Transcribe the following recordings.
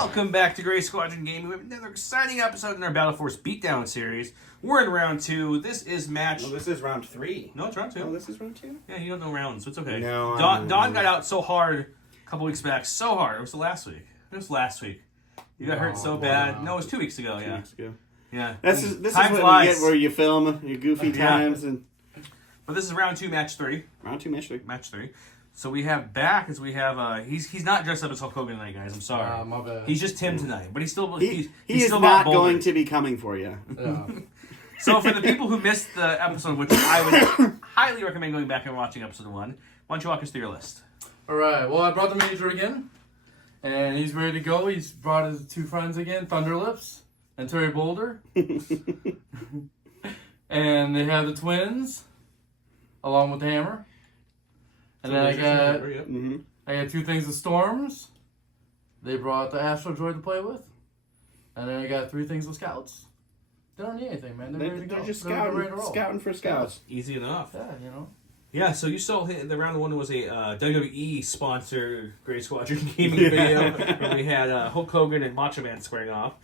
Welcome back to Gray Squadron Gaming. We have another exciting episode in our Battle Force Beatdown series. We're in round 2. This is match... No, this is round 3. No, it's round 2. Oh, this is round 2? Yeah, you don't know rounds, so it's okay. No, Don got out so hard a couple weeks back. So hard. It was last week. You got hurt so bad. No, it was 2 weeks ago, 2 weeks ago. Yeah. This is what flies. you get where you film your goofy times. But this is round 2, match 3. Round 2, match 3. Match 3. So we have he's not dressed up as Hulk Hogan tonight, guys. I'm sorry. My bad. He's just Tim tonight, but he's still He he's is still not boulder. going to be coming for you. Yeah. So for the people who missed the episode, which I would highly recommend going back and watching episode 1, why don't you walk us through your list? All right. Well, I brought the Major again, and he's ready to go. He's brought his 2 friends again, Thunderlips and Terry Boulder. And they have the twins, along with the hammer. And then I got 2 things of storms. They brought the Astro Droid to play with. And then I got 3 things of scouts. They don't need anything, man. They're ready to go. They're just ready to roll. scouting for scouts. Easy enough. Yeah, you know. Yeah, so you saw the round 1 was a WWE sponsored Gray Squadron gaming video where we had Hulk Hogan and Macho Man squaring off.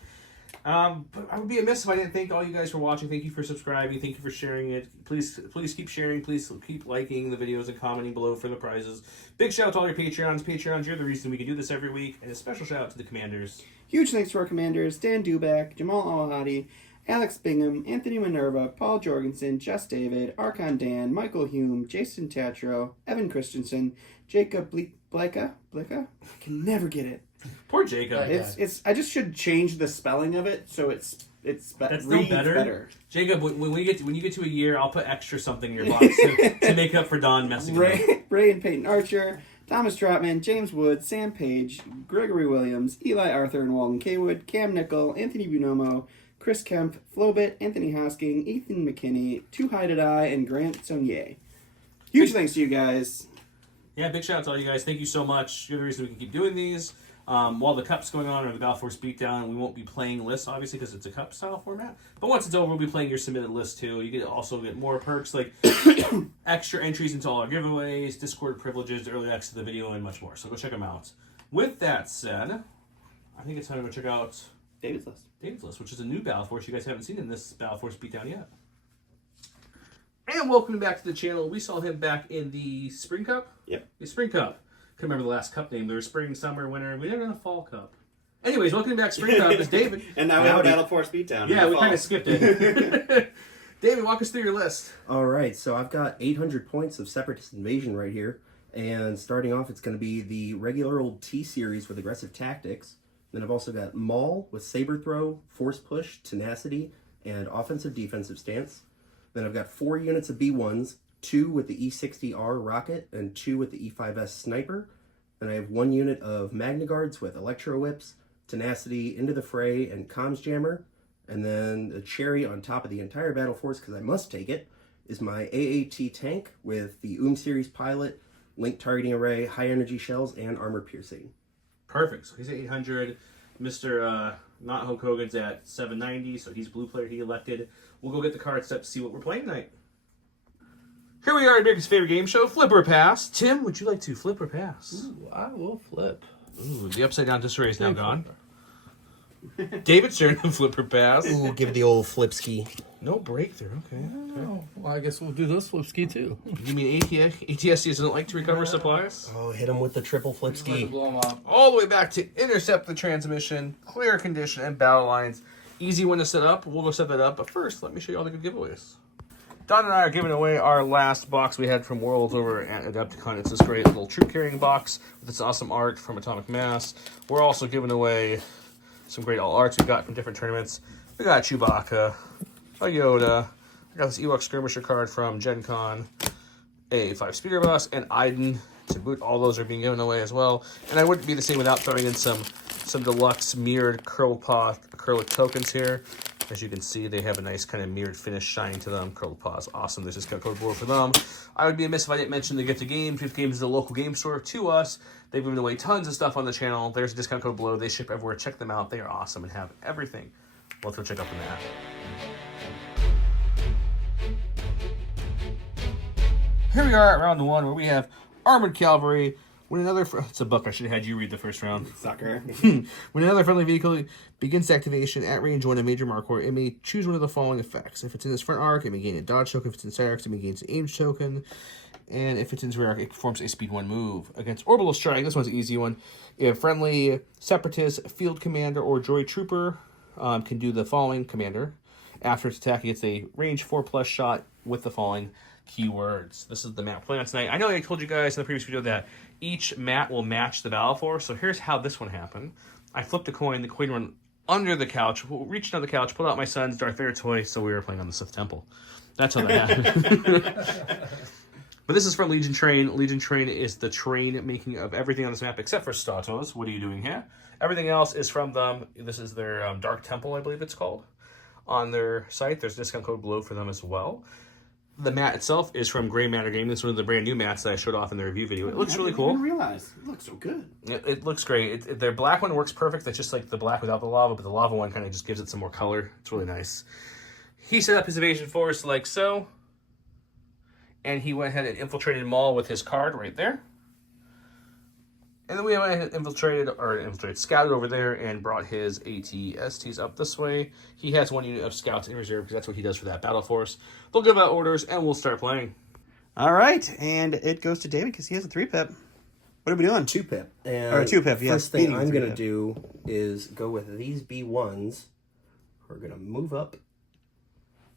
But I would be amiss if I didn't thank all you guys for watching. Thank you for subscribing. Thank you for sharing it. Please keep sharing. Please keep liking the videos and commenting below for the prizes. Big shout out to all your Patreons. You're the reason we can do this every week. And a special shout out to the commanders. Huge thanks to our commanders, Dan Duback, Jamal Al-Hadi, Alex Bingham, Anthony Minerva, Paul Jorgensen, Jess David, Archon Dan, Michael Hume, Jason Tatro, Evan Christensen, Jacob Bleka? I can never get it. Poor Jacob. I just should change the spelling of it so it's That's reads no better. Jacob, when you get to a year, I'll put extra something in your box to make up for Don messing up. Ray and Peyton Archer, Thomas Trotman, James Wood, Sam Page, Gregory Williams, Eli Arthur and Walden Kaywood, Cam Nickel, Anthony Bunomo, Chris Kemp, Flobit, Anthony Hosking, Ethan McKinney, Too High to Die, and Grant Sonier. Huge thanks to you guys. Yeah, big shout out to all you guys. Thank you so much. You're the reason we can keep doing these. While the Cup's going on, or the Battle Force Beatdown, we won't be playing lists, obviously, because it's a Cup style format. But once it's over, we'll be playing your submitted list, too. You can also get more perks, like extra entries into all our giveaways, Discord privileges, early access to the video, and much more. So go check them out. With that said, I think it's time to go check out David's list, which is a new Battle Force you guys haven't seen in this Battle Force Beatdown yet. And welcome back to the channel. We saw him back in the Spring Cup? Yep. The Spring Cup. Couldn't remember the last cup name. There was Spring, Summer, Winter. We never done a Fall Cup. Anyways, welcome back to Spring Cup. It's David. And now we have a Battle Force Beatdown. Yeah, we kind of skipped it. David, walk us through your list. All right, so I've got 800 points of Separatist Invasion right here. And starting off, it's going to be the regular old T-Series with aggressive tactics. Then I've also got Maul with Saber Throw, Force Push, Tenacity, and Offensive-Defensive Stance. Then I've got 4 units of B1s, 2 with the E60R Rocket, and 2 with the E5S Sniper. Then I have 1 unit of Magna Guards with Electro Whips, Tenacity, Into the Fray, and Comms Jammer. And then the cherry on top of the entire Battle Force, because I must take it, is my AAT tank with the Series Pilot, Link Targeting Array, High Energy Shells, and Armor Piercing. Perfect. So he's at 800. Mr. Not Hulk Hogan's at 790, so he's blue player. He elected. We'll go get the card set to see what we're playing tonight. Here we are, America's favorite game show, Flip or Pass. Tim, would you like to flip or pass? Ooh, I will flip. Ooh, the upside down disarray is now gone. David's turn to flip or pass. Ooh, give the old flip ski. No breakthrough. Okay. Oh, well, I guess we'll do this flip ski too. You mean ATS doesn't like to recover supplies? Oh, hit him with the triple flip ski. Blow 'em up. All the way back to intercept the transmission, clear condition, and battle lines. Easy one to set up. We'll go set that up. But first, let me show you all the good giveaways. Don and I are giving away our last box we had from Worlds over at Adepticon. It's this great little troop carrying box with this awesome art from Atomic Mass. We're also giving away some great all arts we got from different tournaments. We got Chewbacca, a Yoda. I got this Ewok Skirmisher card from Gen Con, a 5 Speeder Bus, and Iden to boot. All those are being given away as well. And I wouldn't be the same without throwing in some deluxe mirrored Curl Paw acrylic tokens here. As you can see, they have a nice kind of mirrored finish shine to them. Curl Paw is awesome. There's this code below for them. I would be amiss if I didn't mention the Gift of Games. Gift of Games is a local game store to us. They've given away tons of stuff on the channel. There's a discount code below. They ship everywhere. Check them out. They are awesome and have everything. Let's go check out the map. Here we are at round 1, where we have Armored Cavalry, When another it's a book. I should have had you read the first round. Sucker. When another friendly vehicle begins activation at range 1 of major marker, it may choose one of the following effects. If it's in its front arc, it may gain a dodge token. If it's in side arc, it may gain an aim token. And if it's in its rear arc, it performs a speed 1 move. Against Orbital Strike, this one's an easy one. If friendly Separatist, Field Commander, or Droid Trooper can do the following commander. After its attack, it gets a range 4+ shot with the following keywords. This is the map plan tonight. I know I told you guys in the previous video that each mat will match the Battle Force, so here's how this one happened. I flipped a coin, the coin went under the couch, reached under the couch, pulled out my son's Darth Vader toy, so we were playing on the Sith Temple. That's how that happened. But this is for Legion Train. Legion Train is the train making of everything on this map except for Statos. What are you doing here? Everything else is from them. This is their Dark Temple, I believe it's called. On their site, there's a discount code below for them as well. The mat itself is from Gray Matter Gaming. This is one of the brand new mats that I showed off in the review video. It looks really cool. I didn't realize. It looks so good. It looks great. Their black one works perfect. That's just like the black without the lava, but the lava one kind of just gives it some more color. It's really nice. He set up his evasion force like so. And he went ahead and infiltrated Maul with his card right there. And then we went ahead and scouted over there and brought his ATSTs up this way. He has 1 unit of scouts in reserve because that's what he does for that battle force. They'll give out orders and we'll start playing. All right, and it goes to David because he has a 3-pip. What are we doing? 2-pip. Or a 2-pip, yes. First thing I'm going to do is go with these B1s. We're going to move up.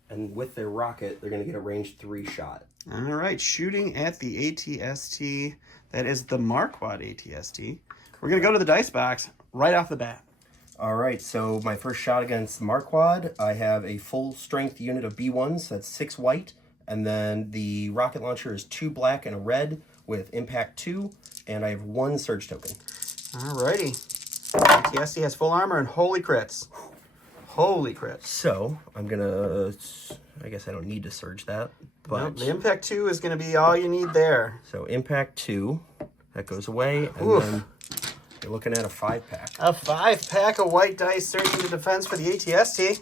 And with their rocket, they're going to get a range 3 shot. All right, shooting at the ATST. That is the Marquard ATST. We're going to go to the dice box right off the bat. All right, so my first shot against Marquard, I have a full strength unit of B1s. That's 6 white. And then the rocket launcher is 2 black and a red with impact 2. And I have 1 surge token. All righty. ATST has full armor and holy crits. Holy crits. So I'm going to... I guess I don't need to surge that. But nope, the impact 2 is going to be all you need there. So impact 2, that goes away, and then you're looking at a 5-pack. A 5-pack of white dice surging to defense for the ATST.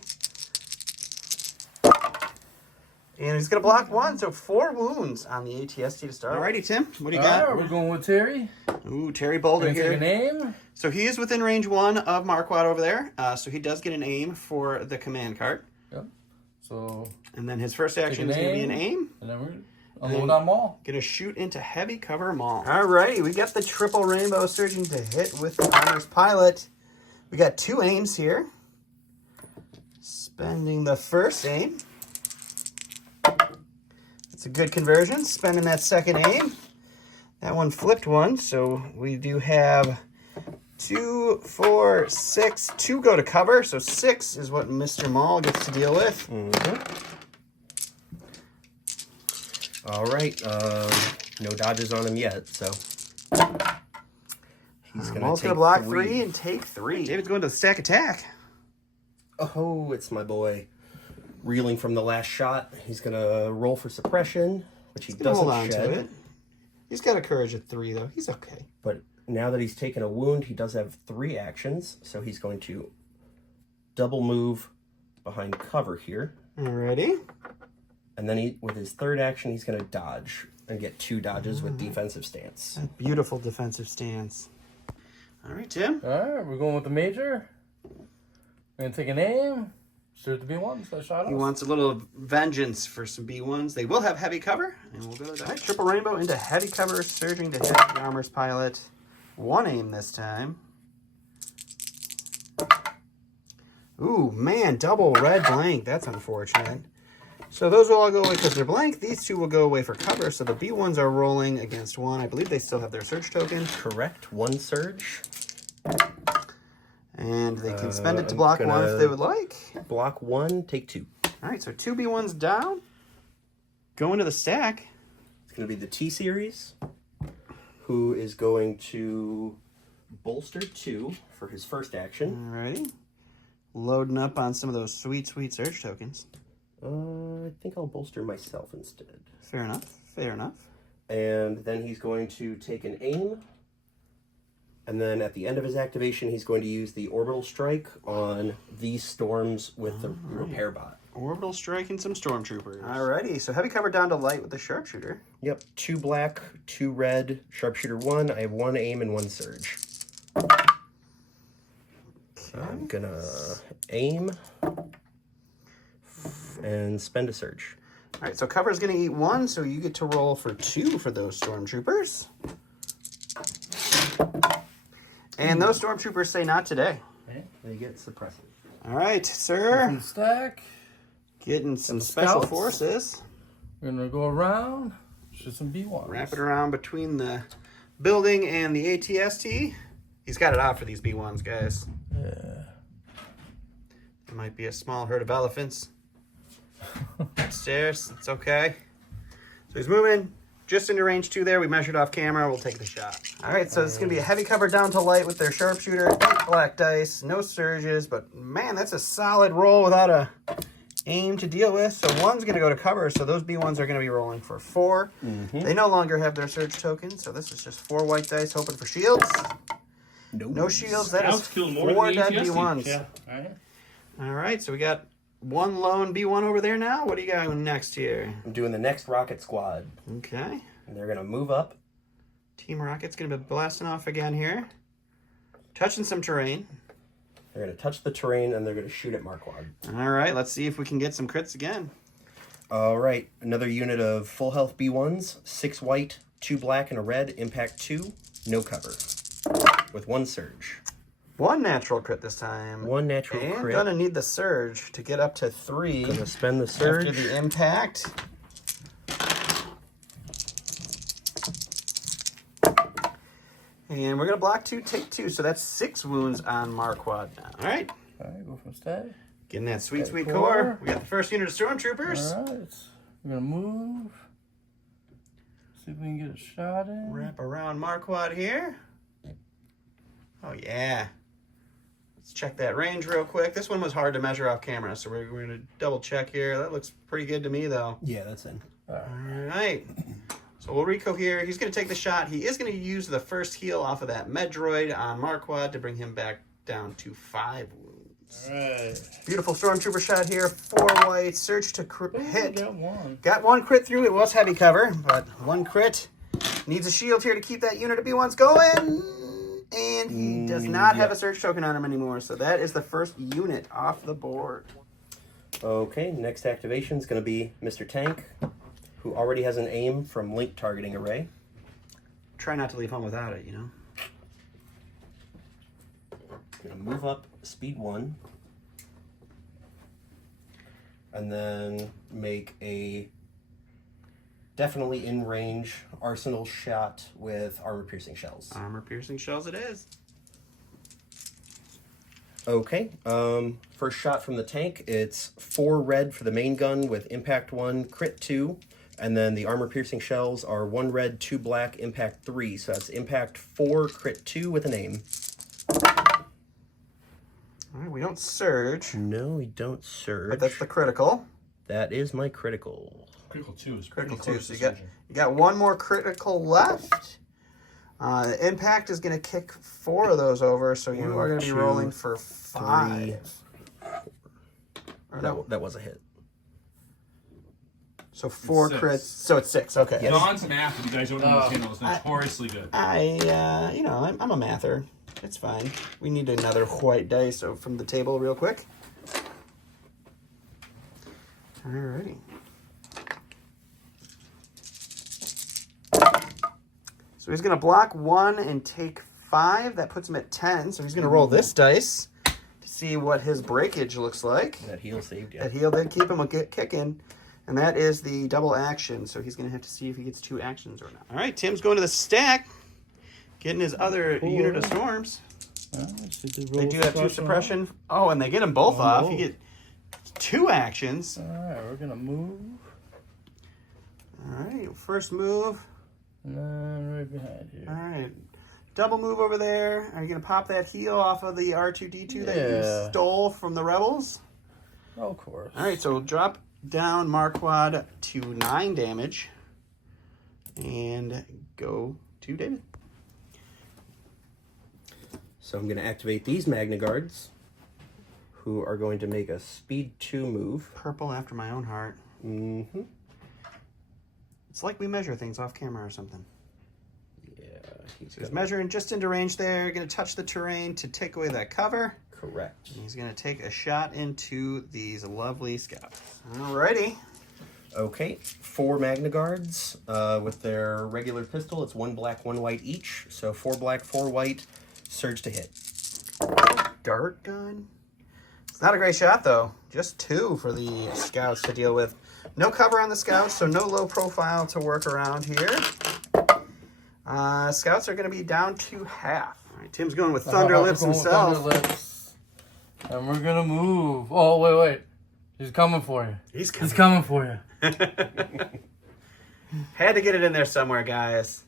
And he's going to block 1, so 4 wounds on the ATST to start. Alrighty, Tim, what do you got? We're going with Terry. Ooh, Terry Boulder here. Take a name. So he is within range 1 of Marquard over there, so he does get an aim for the command card. Yep. So. And then his first action is going to be an aim. And then we're unload on Maul. Going to shoot into heavy cover Maul. Alrighty, we got the triple rainbow surging to hit with the Armor's Pilot. We got 2 aims here. Spending the first aim. That's a good conversion. Spending that second aim. That one flipped 1, so we do have 2, 4, 6. 2 go to cover, so 6 is what Mr. Maul gets to deal with. Mm-hmm. All right, no dodges on him yet, so he's Maul's going to block 3 and take 3. David's going to the stack attack. Oh, it's my boy. Reeling from the last shot. He's going to roll for suppression, which he doesn't hold on shed. to it. He's got a courage of 3, though. He's okay. But now that he's taken a wound, he does have 3 actions, so he's going to double move behind cover here. Alrighty. And then with his third action, he's going to dodge and get 2 dodges with defensive stance. A beautiful defensive stance. All right, Tim. All right, we're going with the major. We're going to take an aim. Shoot the B1s that shot us. He wants a little vengeance for some B1s. They will have heavy cover, and we'll go to that. Triple rainbow into heavy cover, surging to hit the Armor's Pilot. 1 aim this time. Ooh, man, double red blank. That's unfortunate. So those will all go away because they're blank. These 2 will go away for cover. So the B1s are rolling against 1. I believe they still have their surge token. Correct. 1 surge. And they can spend it to block 1 if they would like. Block 1, take 2. All right, so 2 B1s down. Going to the stack. It's going to be the T-Series, who is going to bolster 2 for his first action. Alrighty. Loading up on some of those sweet, sweet surge tokens. I think I'll bolster myself instead. Fair enough. Fair enough. And then he's going to take an aim And then at the end of his activation, he's going to use the Orbital Strike on these storms with the repair bot. Orbital Strike and some Stormtroopers. Alrighty, so heavy cover down to light with the Sharpshooter. Yep, 2 black, 2 red, Sharpshooter 1. I have 1 aim and 1 surge. I'm gonna aim and spend a surge. Alright, so cover's gonna eat 1, so you get to roll for 2 for those Stormtroopers. And those Stormtroopers say not today. Okay. They get suppressive. Alright, sir. Stack. Getting some special Scouts. forces. We're gonna go around. Shoot some B1s. Wrap it around between the building and the ATST. He's got it out for these B1s, guys. Yeah. There might be a small herd of elephants upstairs. It's okay. So he's moving just into range 2 there. We measured off camera. We'll take the shot. All right, so it's going to be a heavy cover down to light with their Sharpshooter. 8 black dice, no surges, but man, that's a solid roll without a aim to deal with. So 1's going to go to cover, so those B1s are going to be rolling for 4. They no longer have their surge token, so this is just 4 white dice hoping for shields. No shields. That is 4 dead B1s. Yeah. All right. All right, so we got 1 lone B1 over there now. What do you got next here? I'm doing the next rocket squad. Okay. And they're going to move up. Team Rocket's going to be blasting off again here. Touching some terrain. They're going to touch the terrain and they're going to shoot at Marquand. All right, let's see if we can get some crits again. All right, another unit of full health B1s. 6 white, 2 black, and a red. Impact 2, no cover. With 1 surge. 1 natural crit this time. 1 natural and crit. gonna need the surge to get up to 3. Gonna spend the surge. After the impact. And we're gonna block 2, take 2. So that's 6 wounds on Marquand now. All right. All right, go from stack. Getting that sweet, Got sweet 4. core. We got the first unit of Stormtroopers. All right. We're gonna move. See if we can get a shot in. Wrap around Marquand here. Oh, yeah. Let's check that range real quick. This one was hard to measure off camera, so we're going to double check here. That looks pretty good to me, though. Yeah, that's in. All right. So we'll Rico here. He's going to take the shot. He is going to use the first heal off of that med droid on Marquand to bring him back down to 5 wounds. All right. Beautiful Stormtrooper shot here. 4 white. Search to hit. Got 1. Got 1 crit through. It was heavy cover, but 1 crit. Needs a shield here to keep that unit of B1s going. And he does not have a surge token on him anymore. So that is the first unit off the board. Okay, next activation is going to be Mr. Tank, who already has an aim from link targeting array. Try not to leave home without it, you know. Going to move up speed 1. And then make a definitely in range arsenal shot with armor piercing shells. Armor piercing shells it is. Okay, first shot from the tank. It's 4 red for the main gun with impact 1, crit 2. And then the armor piercing shells are 1 red, 2 black, impact 3. So that's impact 4, crit 2 with an aim. All right, we don't surge. No, we don't surge. But that's the critical. That is my critical. Critical 2 is Critical pretty 2. close So to you got 1 more critical left. The impact is going to kick 4 of those over, so you are going to be rolling for 5. Or no, That was a hit. so 4 6. crits. So it's 6. Okay. Yes. Don's math, if you guys don't understand, it was notoriously good. I'm a mather. It's fine. We need another white dice from the table real quick. Alrighty. So he's going to block 1 and take 5. That puts him at 10. So he's going to roll this dice to see what his breakage looks like. That heal saved you. That heal did keep him a kicking. And that is the double action. So he's going to have to see if he gets 2 actions or not. All right, Tim's going to the stack. Getting his other unit of storms. They do have 2 suppression. Oh, and they get them both off. You get 2 actions. All right, we're going to move. All right, first move. And then right behind here. All right. Double move over there. Are you going to pop that heal off of the R2-D2 that you stole from the Rebels? Oh, of course. All right, so we'll drop down Marquand to 9 damage. And go to David. So I'm going to activate these Magna Guards, who are going to make a speed 2 move. Purple after my own heart. Mm-hmm. It's like we measure things off camera or something. Yeah, he's He's measuring just into range there. Going to touch the terrain to take away that cover. correct. And he's going to take a shot into these lovely scouts. Alrighty. Okay, 4 Magna Guards with their regular pistol. It's 1 black, 1 white each. So 4 black, 4 white. Surge to hit. Dart gun. It's not a great shot, though. Just 2 for the scouts to deal with. No cover on the scouts, so no low profile to work around here. Scouts are going to be down to half. All right, Tim's going with Thunder Lips himself. Thunder Lips. And we're going to move. Oh, wait. He's coming for you. He's coming for you. Had to get it in there somewhere, guys.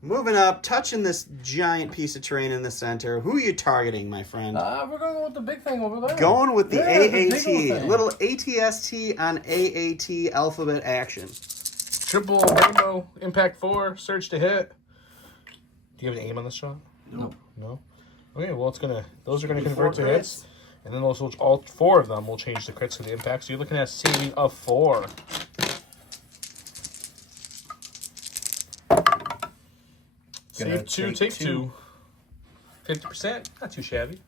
Moving up, touching this giant piece of terrain in the center. Who are you targeting, my friend? We're going to go with the big thing over there. Going with the Yeah, the big old AAT. thing. Little ATST on AAT alphabet action. Triple rainbow, impact 4, surge to hit. Do you have an aim on this shot? Nope. No? Okay, well, those are gonna Be convert 4 to hits. And then those all 4 of them will change the crits to the impact. So you're looking at a saving of 4. Save 2, take 2. 50%, not too shabby.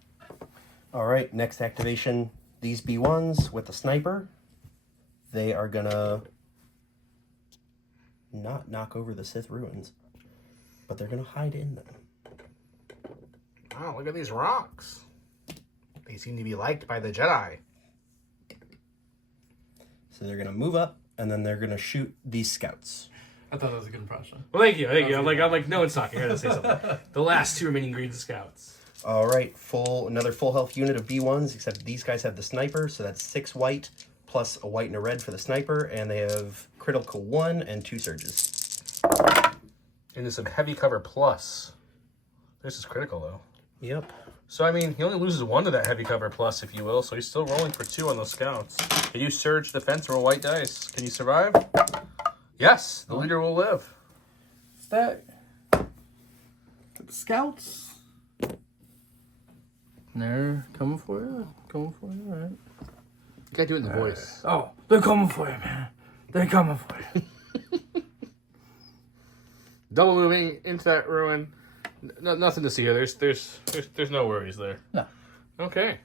All right, next activation. These B1s with the sniper. They are gonna not knock over the Sith ruins, but they're gonna hide in them. Wow, look at these rocks. They seem to be liked by the Jedi. So they're gonna move up, and then they're gonna shoot these scouts. I thought that was a good impression. Well, thank you. I'm like, no, it's not. You're gonna say something. The last 2 remaining green scouts. All right, another full health unit of B1s, except these guys have the sniper, so that's 6 white, plus a white and a red for the sniper, and they have critical 1 and 2 surges. Into some heavy cover plus. This is critical, though. Yep. So, I mean, he only loses 1 to that heavy cover plus, if you will, so he's still rolling for 2 on those scouts. Can you surge defense, roll white dice? Can you survive? Yes, the leader will live. That. The scouts. They're coming for you. All right. You gotta do it in the voice. Oh, they're coming for you, man. They're coming for you. Double moving into that ruin. Nothing to see here. There's no worries there. No. Okay.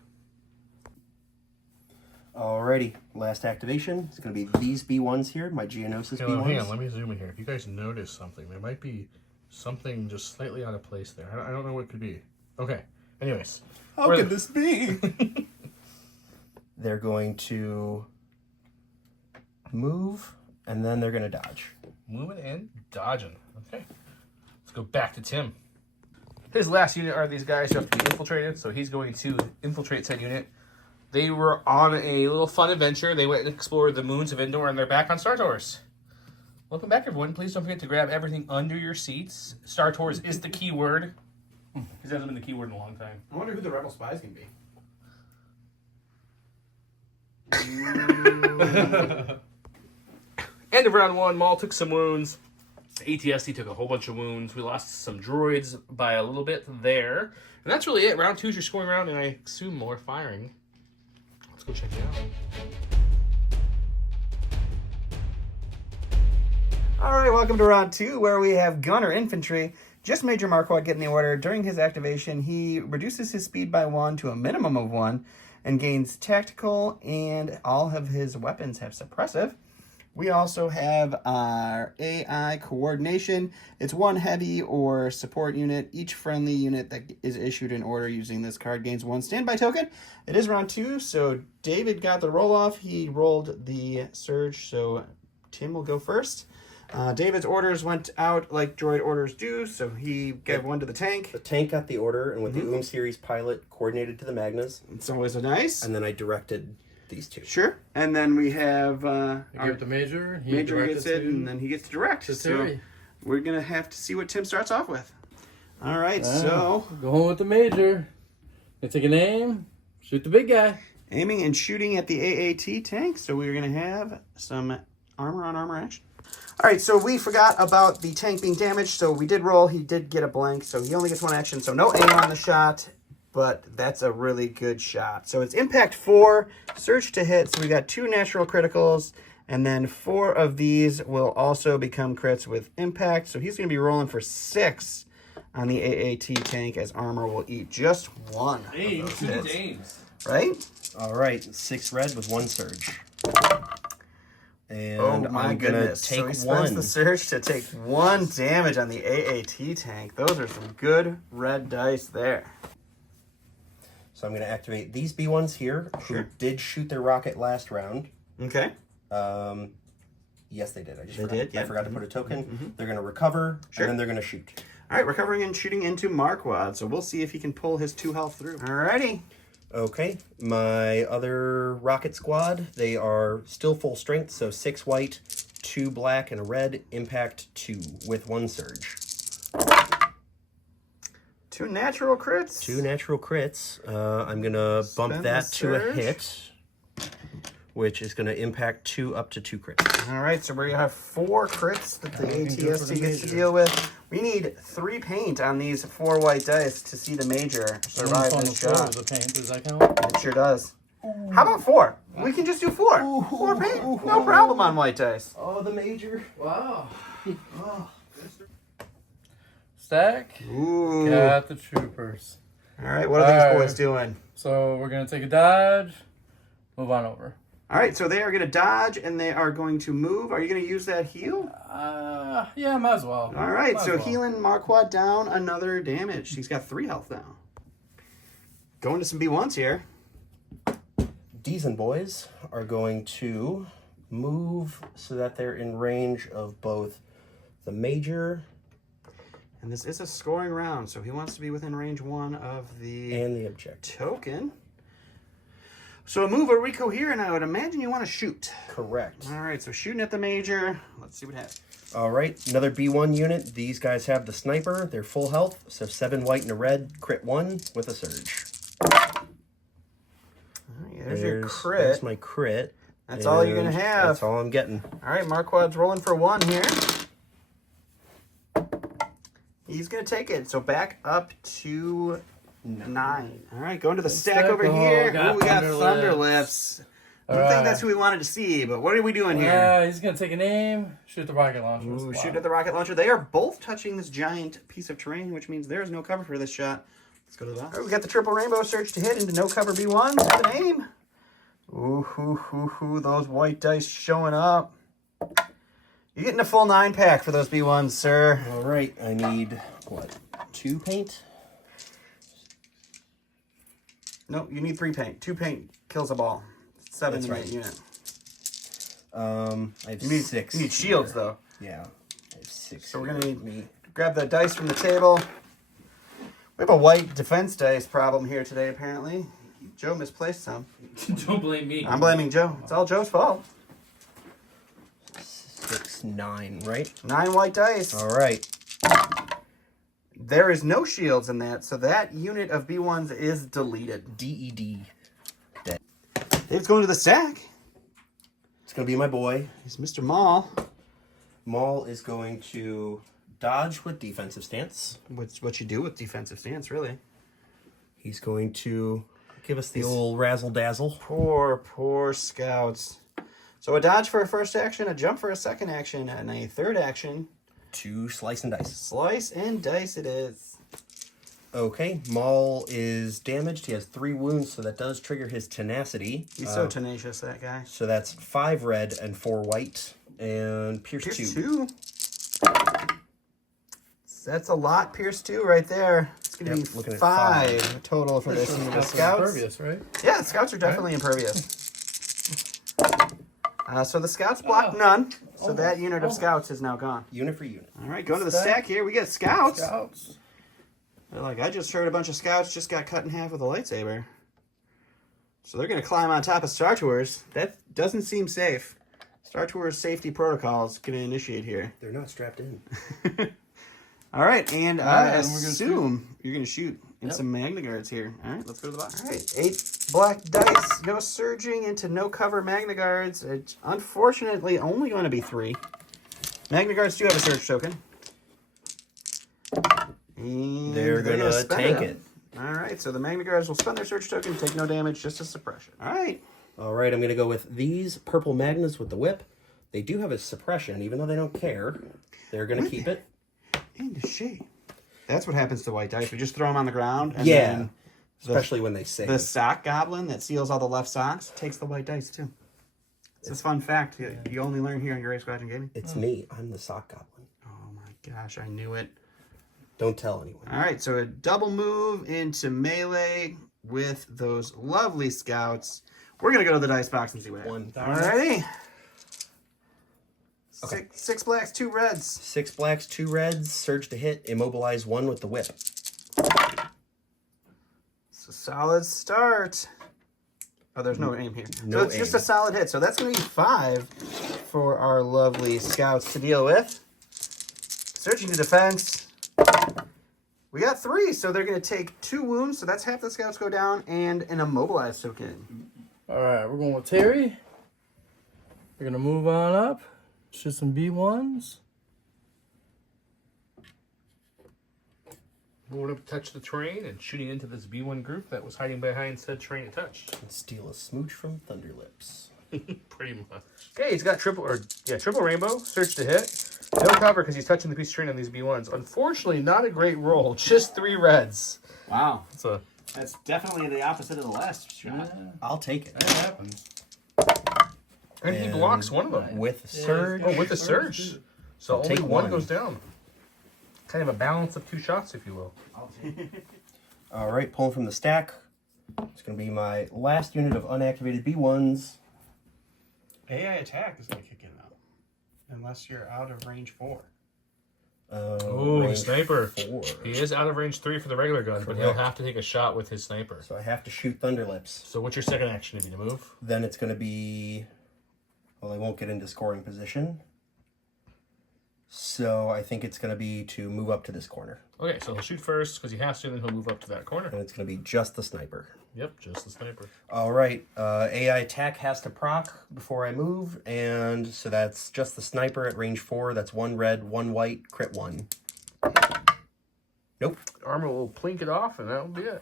Alrighty, last activation. It's going to be these B1s here, my Geonosis B1s. Hang on, let me zoom in here. If you guys notice something, there might be something just slightly out of place there. I don't know what it could be. Okay. Anyways. How could this be? They're going to move, and then they're going to dodge. Moving and dodging. Okay. Let's go back to Tim. His last unit are these guys who have to be infiltrated, so he's going to infiltrate said unit. They were on a little fun adventure. They went and explored the moons of Endor, and they're back on Star Tours. Welcome back, everyone. Please don't forget to grab everything under your seats. Star Tours is the key word. Because it hasn't been the key word in a long time. I wonder who the rebel spies can be. End of round 1. Maul took some wounds. ATST took a whole bunch of wounds. We lost some droids by a little bit there. And that's really it. Round 2 is your scoring round, and I assume more firing. Let's go check it out. All right, welcome to round 2, where we have Gunner Infantry. Just Major Marquardt getting the order. During his activation, he reduces his speed by 1 to a minimum of 1 and gains tactical, and all of his weapons have suppressive. We also have our AI coordination. It's 1 heavy or support unit. Each friendly unit that is issued an order using this card gains 1 standby token. It is round 2, so David got the roll off. He rolled the surge, so Tim will go first. David's orders went out like droid orders do, so he gave 1 to the tank. The tank got the order, and with the series pilot coordinated to the Magnas, It's always a nice. and then I directed these 2. Sure. And then we have I give it to Major. He Major directed gets it, to- and then he gets to direct. to So Terry. we're going to have to see what Tim starts off with. All right, so Going with the Major. They take an aim. Shoot the big guy. aiming and shooting at the AAT tank. So we're going to have some armor on armor action. All right, so we forgot about the tank being damaged, so we did roll. He did get a blank, so he only gets 1 action, so no aim on the shot, but that's a really good shot. So it's impact 4, surge to hit, so we got 2 natural criticals, and then 4 of these will also become crits with impact, so he's going to be rolling for 6 on the AAT tank, as armor will eat just 1 of those hits. Right? All right, 6 red with 1 surge. And Oh my I'm goodness. Take so he spends 1. the surge to take 1 damage on the AAT tank. Those are some good red dice there. So I'm going to activate these B1s here, who did shoot their rocket last round. Okay. Yes, they did. Yeah. I forgot to put a token. They're going to recover, and then they're going to shoot. All right, recovering and shooting into Marquand. So we'll see if he can pull his 2 health through. All righty. Okay, my other rocket squad, they are still full strength, so 6 white, 2 black, and a red, impact 2 with 1 surge. 2 natural crits. 2 natural crits. I'm going to bump that to a hit, which is going to impact 2 up to 2 crits. All right, so we have 4 crits that the ATST gets to deal with. We need 3 paint on these 4 white dice to see the major survive this shot. The paint, does that count? It sure does. How about 4? We can just do 4. 4 paint, no problem on white dice. Oh, the major. Wow. Stack. Ooh. Got the troopers. All right, what are these boys doing? So we're going to take a dodge. Move on over. All right, so they are going to dodge and they are going to move. Are you going to use that heal? Yeah, might as well. All right, so healing Marquand down another damage. He's got 3 health now. Going to some B1s here. These and boys are going to move so that they're in range of both the major And this is a scoring round, so he wants to be within range 1 of the and the objective. token. So a move, a recoherent, I would imagine you want to shoot. Correct. All right, so shooting at the major. Let's see what happens. All right, another B1 unit. These guys have the sniper. They're full health, so 7 white and a red. Crit 1 with a surge. All right, there's your crit. There's my crit. That's all you're going to have. That's all I'm getting. All right, Marquand's rolling for 1 here. He's going to take it. So back up to 9. All right, going to the stack over here. Oh, Ooh, we got Thunder Lips. I don't think that's who we wanted to see, but what are we doing here? He's going to take an aim, shoot the rocket launcher. Ooh, shoot at the rocket launcher. They are both touching this giant piece of terrain, which means there is no cover for this shot. Let's go to the box. All right, we got the triple rainbow surge to hit into no cover B1 with an aim. Ooh, those white dice showing up. You're getting a full 9-pack for those B1s, sir. All right, I need, what, 2 paint? No, you need 3 paint. 2 paint kills a ball. 7 That's in right. that unit. I have You need 6. You need shields, though. Yeah, I have 6. So we're going to need grab the dice from the table. We have a white defense dice problem here today, apparently. Joe misplaced some. Don't blame me. I'm blaming Joe. It's all Joe's fault. 6, 9, right? 9 white dice. All right. There is no shields in that, so that unit of B1s is deleted. DED. Dave's going to the stack. It's going to be my boy. He's Mr. Maul. Maul is going to dodge with defensive stance. What you do with defensive stance, really. He's going to give us the old razzle-dazzle. Poor scouts. So a dodge for a first action, a jump for a second action, and a third action. 2 slice and dice. Slice and dice it is. Okay, Maul is damaged. He has 3 wounds, so that does trigger his tenacity. He's so tenacious, that guy. So that's 5 red and 4 white. And Pierce 2. That's a lot. Pierce 2 right there. It's going to be looking at 5 total for this unit of scouts. Impervious, right? Yeah, the scouts are definitely impervious. So the scouts block none. So that unit of scouts is now gone. Unit for unit. All right, going to the stack here. We got scouts. Scouts. They're like, I just heard a bunch of scouts just got cut in half with a lightsaber. So they're going to climb on top of Star Tours. That doesn't seem safe. Star Tours safety protocols going to initiate here. They're not strapped in. All right, and I and we're gonna assume you're going to shoot And some Magna Guards here. All right, let's go to the box. All right, 8 black dice go surging into no cover Magna Guards. It's unfortunately only going to be 3. Magna Guards do have a surge token. And They're gonna spend tank it. All right, so the Magna Guards will spend their surge token, take no damage, just a suppression. All right. All right, I'm going to go with these purple Magnas with the whip. They do have a suppression, even though they don't care. They're going to keep it. And a shade. That's what happens to white dice. We just throw them on the ground. And Yeah, then especially when they save. the sock goblin that seals all the left socks takes the white dice, too. It's a fun fact you only learn here on Your Race Squadron Gaming. It's me. I'm the sock goblin. Oh my gosh, I knew it. Don't tell anyone. All right, so a double move into melee with those lovely scouts. We're going to go to the dice box and see what happens. All righty. Okay. 6 blacks, 2 reds. 6 blacks, 2 reds. Surge to hit. Immobilize 1 with the whip. It's a solid start. Oh, there's no aim here. No So it's just a solid hit. So that's going to be 5 for our lovely scouts to deal with. Surging to defense. We got 3, so they're going to take 2 wounds. So that's half the scouts go down and an immobilized token. All right, we're going with Terry. We're going to move on up. Shoot some B1s. Moving up to touch the terrain and shooting into this B1 group that was hiding behind said terrain it touched. And steal a smooch from Thunderlips. Pretty much. Okay, he's got triple rainbow, search to hit. No cover because he's touching the piece of terrain on these B1s. Unfortunately, not a great roll. Just 3 reds. Wow. So That's definitely the opposite of the last shot. I'll take it. That happens. and he blocks one of them. With surge. Oh, with the surge. So I'll only take one one. goes down. Kind of a balance of 2 shots, if you will. All right, pulling from the stack. It's going to be my last unit of unactivated B1s. AI attack is going to kick in, though. Unless you're out of range 4. Ooh, range sniper. 4. He is out of range 3 for the regular gun, but he'll have to take a shot with his sniper. So I have to shoot Thunderlips. So what's your second action to be to move? Then it's going to be... Well, I won't get into scoring position. So I think it's going to be to move up to this corner. Okay, so he'll shoot first because he has to, and then he'll move up to that corner. And it's going to be just the sniper. Yep, just the sniper. All right, AI attack has to proc before I move, and so that's just the sniper at range 4. That's 1 red, 1 white, crit 1. Nope. Armor will plink it off, and that'll be it.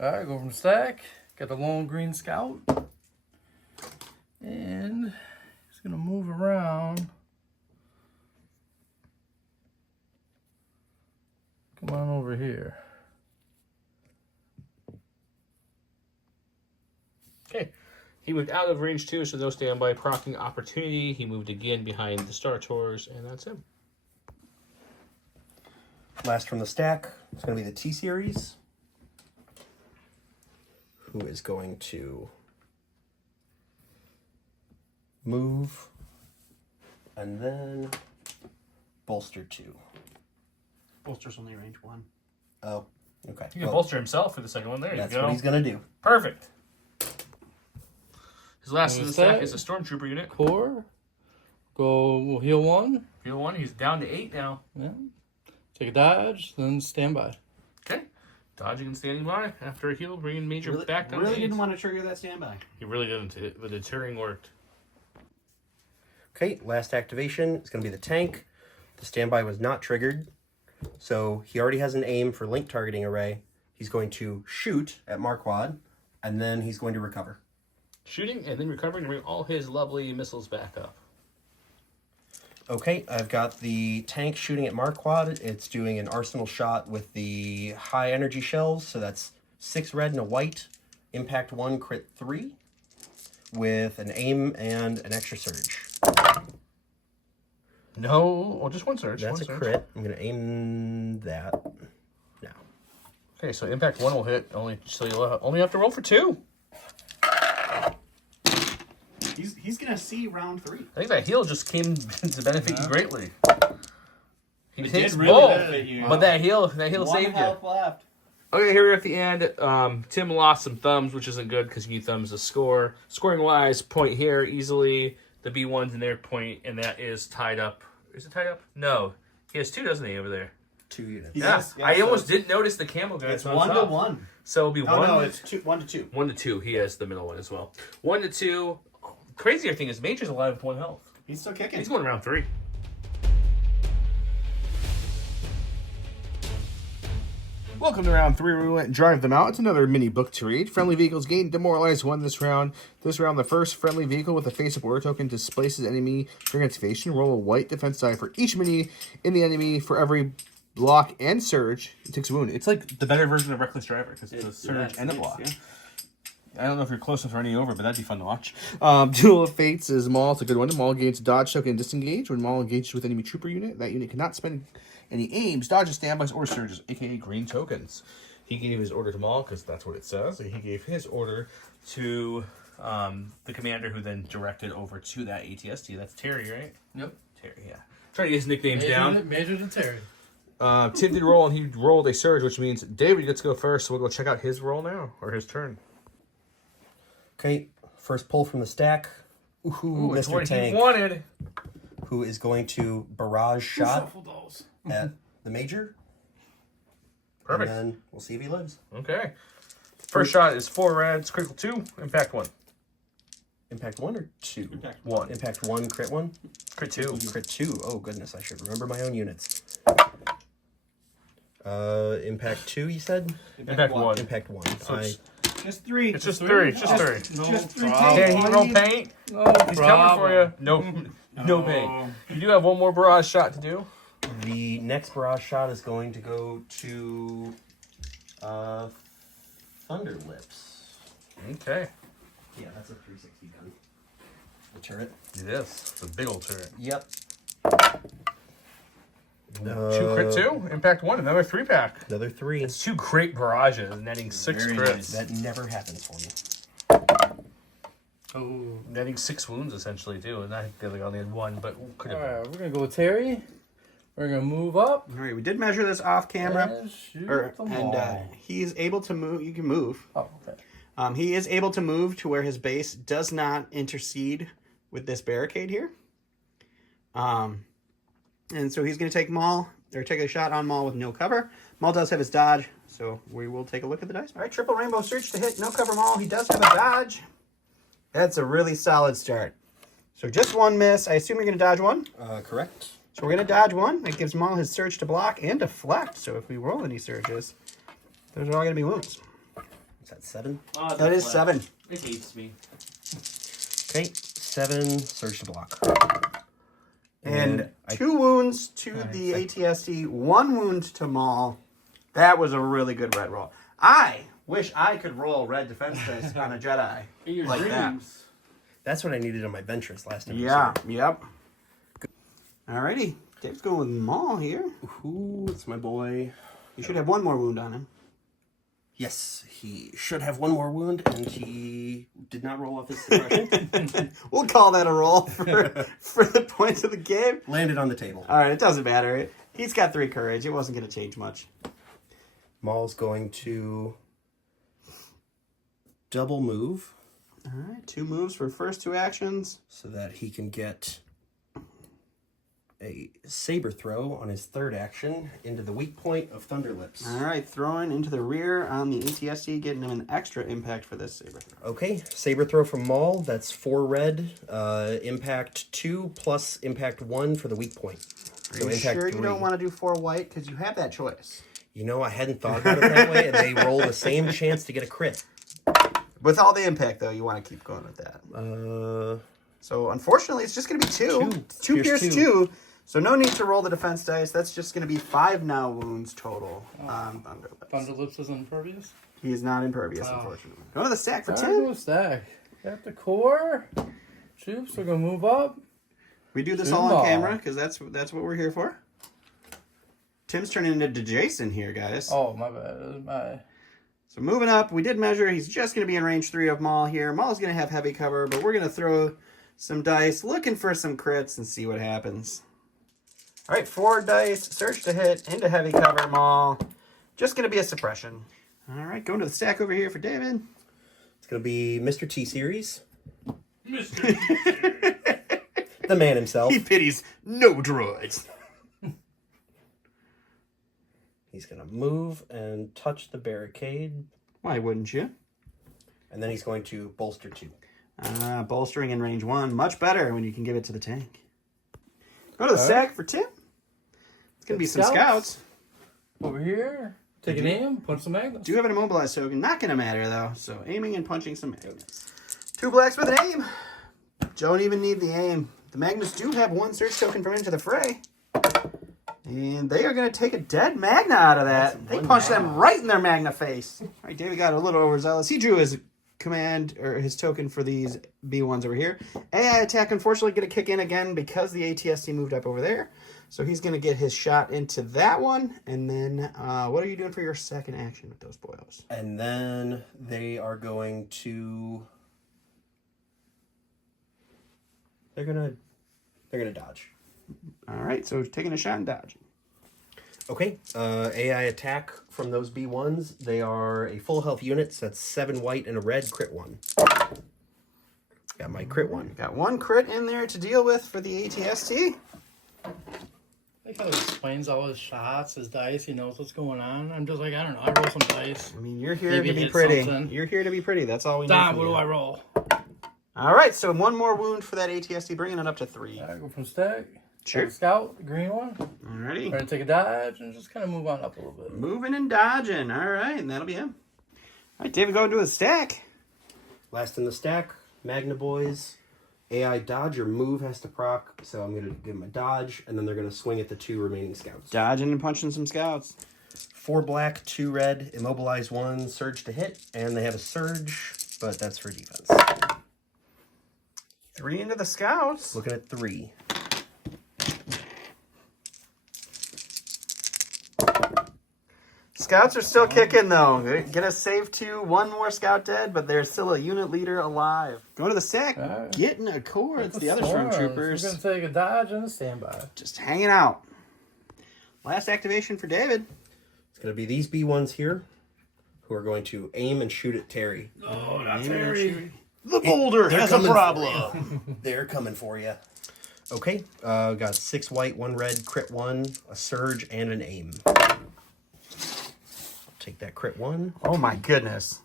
All right, go from stack. Got the lone green scout. And he's going to move around. Come on over here. Okay. He moved out of range 2, so no standby. Proccing opportunity. He moved again behind the Star Tours, and that's him. Last from the stack, it's going to be the T-Series. Who is going to move and then bolster 2. Bolster's only range 1. Oh, okay. He can bolster himself for the second one. There That's you go. what he's going to do. Perfect. His last in the Who's stack that? is a Stormtrooper unit. Core. Go, we'll heal 1. Field 1, he's down to 8 now. Yeah. Take a dodge, then standby. Okay. Dodging and standing by after a heal, bringing Major back down Really to 8. didn't want to trigger that standby. He really didn't. The deterring worked. Okay, last activation is going to be the tank. The standby was not triggered, so he already has an aim for link targeting array. He's going to shoot at Marquand, and then he's going to recover. Shooting and then recovering to bring all his lovely missiles back up. Okay, I've got the tank shooting at Marquand. It's doing an arsenal shot with the high energy shells, so that's 6 red and a white. Impact 1, crit 3, with an aim and an extra surge. No, well, just one surge. That's one a surge. crit. I'm going to aim that now. Okay, so impact 1 will hit. So you'll only have to roll for 2. He's going to see round 3. I think that heal just came to benefit you greatly. He It takes did really both, benefit you. but that heal One saved you. health left. Okay, here we're at the end. Tim lost some thumbs, which isn't good because you need thumbs to score. Scoring wise, point here easily. The B1's in their point, and that is tied up. Is it tied up? No. He has 2, doesn't he, over there? 2 units. Yeah, Yes, I so almost didn't notice the camel guy. It's so 1 to tough. 1. So it'll be Oh, one. no, it's 1 to 2. 1 to 2. He has the middle one as well. 1 to 2. Crazier thing is Major's alive with 1 health. He's still kicking. He's going round 3. Welcome to round 3, where we went and drive them out. It's another mini book to read. Friendly vehicles gain demoralized 1 this round. This round, the first friendly vehicle with a face-up order token displaces enemy during activation. Roll a white defense die for each mini in the enemy for every block and surge. It takes a wound. It's like the better version of Reckless Driver because it's a surge and a block. Yeah. I don't know if you're close enough for any over, but that'd be fun to watch. Duel of Fates is Maul. It's a good one. Maul gains dodge token and disengage. When Maul engages with enemy trooper unit, that unit cannot spend any aims, dodges, standbys, or surges, aka green tokens. He gave his order to Maul because that's what it says. And he gave his order to the commander, who then directed over to that ATST. That's Terry, right? Yep. Terry, yeah. Try to get his nicknames down. Major to Terry. Tim did roll, and he rolled a surge, which means David gets to go first. So we'll go check out his roll now, or his turn. Okay, first pull from the stack. Ooh, It's Mr. what Tank, he wanted. who is going to barrage shot at the Major. Perfect. And then we'll see if he lives. Okay. First shot is 4 reds, critical 2, impact 1. Impact 1 or 2? Impact 1. Impact 1, crit 1? Crit 2. Crit 2. Oh, goodness, I should remember my own units. Impact 2, you said? Impact 1. Impact 1. So it's Just 3. It's just 3. It's just 3. No Just 3 problem. Yeah, he roll paint. No He's coming for you. No paint. You do have one more barrage shot to do. The next barrage shot is going to go to Thunder Lips. Okay. Yeah, that's a 360 gun. The turret. It is. It's a big old turret. Yep. 2 crit 2, impact 1, another 3-pack. Another 3. It's 2 great barrages, netting 6 Very crits. nice. That never happens for me. Oh. Netting 6 wounds, essentially, too. And I think the other guy only had 1, but could have been. Alright, we're gonna go with Terry. We're gonna move up. All right, we did measure this off camera. And shoot the And ball. he's able to move. You can move. Oh, okay. He is able to move to where his base does not intercede with this barricade here. And so he's going to take Maul, or take a shot on Maul with no cover. Maul does have his dodge, so we will take a look at the dice. All right, triple rainbow search to hit no cover Maul. He does have a dodge. That's a really solid start. So just 1 miss. I assume you're going to dodge 1. Correct. So we're going to dodge 1. That gives Maul his surge to block and deflect. So if we roll any surges, those are all going to be wounds. Is that 7? Oh, That is 7. It hates me. Okay, 7, surge to block. And 2 wounds to the ATST, 1 wound to Maul. That was a really good red roll. I wish I could roll red defense dice on a Jedi. Your Like that. dreams. That's what I needed on my Ventress last time. Yeah, yep. Alrighty, Dave's going with Maul here. Ooh, it's my boy. You should have 1 more wound on him. Yes, he should have 1 more wound, and he did not roll off his suppression. We'll call that a roll for the points of the game. Landed on the table. Alright, it doesn't matter. He's got 3 courage. It wasn't going to change much. Maul's going to double move Alright, 2 moves for first 2 actions. so that he can get a saber throw on his 3rd action into the weak point of Thunder Lips. Alright, throwing into the rear on the ATST, getting him an extra impact for this saber throw. Okay, saber throw from Maul. That's 4 red. Impact 2 plus impact 1 for the weak point. So Are you impact sure 3. you don't want to do 4 white? Because you have that choice. You know, I hadn't thought about it that way, and they roll the same chance to get a crit. With all the impact, though, you want to keep going with that. So, unfortunately, it's just going to be 2. 2 pierce 2. So, no need to roll the defense dice. That's just going to be 5 now wounds total on Thunder Lips. Thunder Lips is impervious. He is not impervious, unfortunately. Go to the stack for Alright, 10. go stack. Got the core. Troops are gonna move up. We do this Two all on ball. camera, because that's what we're here for. Tim's turning into Jason here, guys. Oh, my bad. My. So moving up, we did measure. He's just going to be in range 3 of Maul here. Maul's going to have heavy cover, but we're going to throw some dice, looking for some crits and see what happens. All right, 4 dice, search to hit, into heavy cover, Maul. Just going to be a suppression. All right, going to the stack over here for David. It's going to be Mr. T Series. Mr. The man himself. He pities no droids. move and touch the barricade. Why wouldn't you? And then he's going to bolster 2. Bolstering in range 1. Much better when you can give it to the tank. Go to the sack for Tim. It's going to be some scouts. Over here. Take an aim, punch some magnets. Do have an immobilized token. Not going to matter, though. So aiming and punching some magnets. 2 blacks with an aim. Don't even need the aim. The magnets do have 1 search token from Into the Fray. And they are going to take a dead Magna out of that. They punched them right in their Magna face. All right, David got a little overzealous. He drew his command, or his token for these B1s over here. AI attack, unfortunately, going to kick in again because the ATST moved up over there. So he's going to get his shot into that one. And then what are you doing for your second action with those boyos? And then they are going to... They're gonna dodge. All right, so taking a shot and dodging. Okay, AI attack from those B1s. They are a full health unit, so that's 7 white and a red, crit 1. Got my crit 1. Got 1 crit in there to deal with for the ATST. I like how he explains all his shots, his dice. He knows what's going on. I'm just like, I don't know. I roll some dice. I mean, you're here Maybe to be hit pretty. something. You're here to be pretty. That's all we need. Dom, from what you. do I roll? All right, so 1 more wound for that ATST, bringing it up to 3. I go from stack. Sure. Take a scout, the green one. Alrighty. We're going to take a dodge and just kind of move on up a little bit. Moving and dodging. All right, and that'll be him. All right, David, go into his stack. Last in the stack, Magna Boys. AI dodge or move has to proc, so I'm going to give them a dodge, and then they're going to swing at the 2 remaining scouts. Dodging and punching some scouts. 4 black, 2 red, immobilize 1, surge to hit, and they have a surge, but that's for defense. 3 into the scouts. Looking at 3. Scouts are still kicking, though. They're gonna save 2, 1 more scout dead, but there's still a unit leader alive. Go to the stack, Right. getting a core. It's the other Storms. stormtroopers. We're going to take a dodge and a standby. Just hanging out. Last activation for David. It's going to be these B1s here, who are going to aim and shoot at Terry. Oh, not Terry. The boulder has a coming for problem. you. They're coming for you. Okay, got 6 white, 1 red, crit 1, a surge, and an aim. Take that crit 1. Oh my goodness.